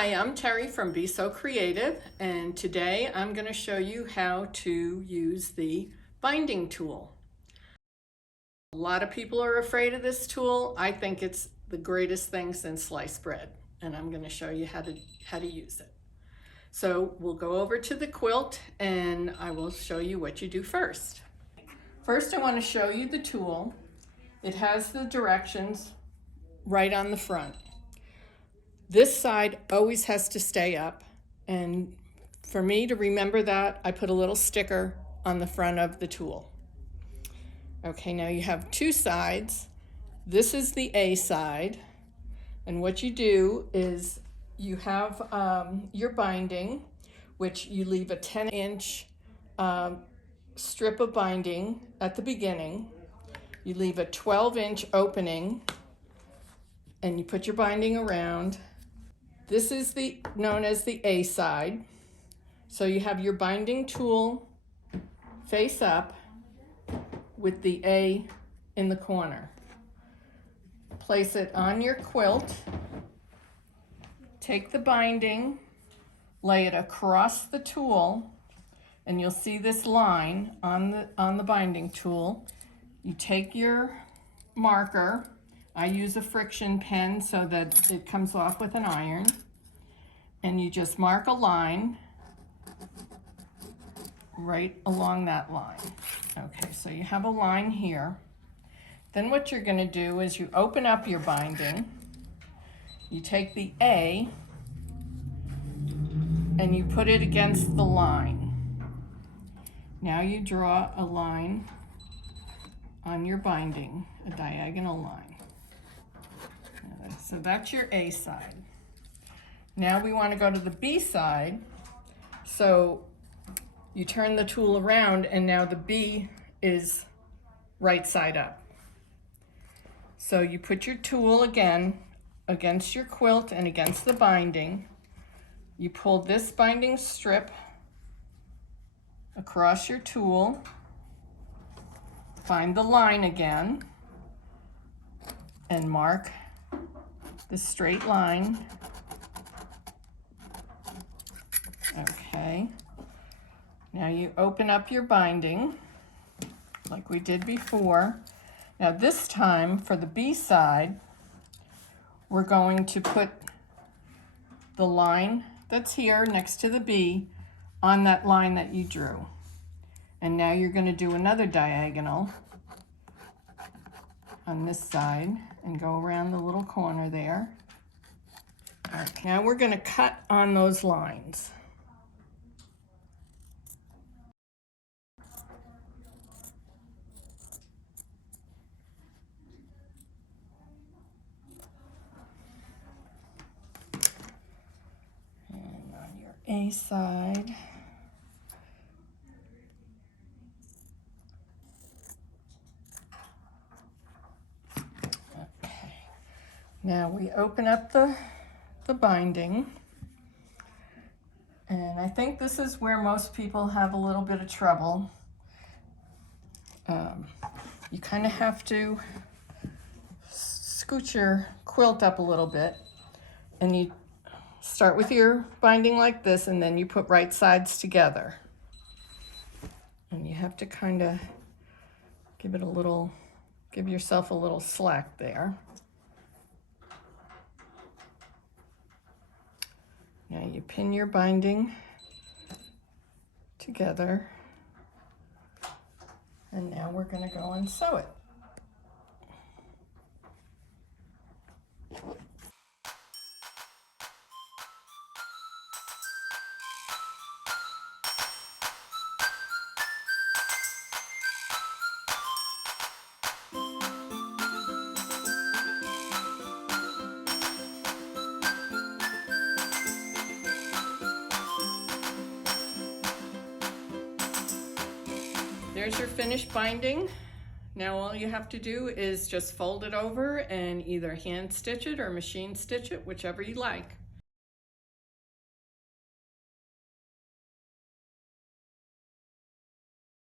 Hi, I'm Terry from Be So Creative, and today I'm going to show you how to use the binding tool. A lot of people are afraid of this tool. I think it's the greatest thing since sliced bread, and I'm going to show you how to use it. So we'll go over to the quilt and I will show you what you do first. First, I want to show you the tool. It has the directions right on the front. This side always has to stay up, and for me to remember that, I put a little sticker on the front of the tool. Okay, now you have two sides. This is the A side, and what you do is you have your binding, which you leave a 10-inch strip of binding at the beginning. You leave a 12-inch opening, and you put your binding around. This is known as the A side. So you have your binding tool face up with the A in the corner. Place it on your quilt. Take the binding, lay it across the tool, and you'll see this line on the binding tool. You take your marker. I use a friction pen so that it comes off with an iron. And you just mark a line right along that line. Okay, so you have a line here. Then what you're going to do is you open up your binding. You take the A and you put it against the line. Now you draw a line on your binding, a diagonal line. So that's your A side. Now we want to go to the B side. So you turn the tool around and now the B is right side up. So you put your tool again against your quilt and against the binding. You pull this binding strip across your tool. Find the line again and mark the straight line. Okay, now you open up your binding like we did before. Now this time for the B side, we're going to put the line that's here next to the B on that line that you drew. And now you're going to do another diagonal on this side and go around the little corner there. All right, now we're going to cut on those lines. And on your A side, now we open up the binding, and I think this is where most people have a little bit of trouble. You kind of have to scoot your quilt up a little bit, and you start with your binding like this, and then you put right sides together. And you have to kind of give yourself a little slack there. Now you pin your binding together, and now we're going to go and sew it. There's your finished binding. Now all you have to do is just fold it over and either hand stitch it or machine stitch it, whichever you like.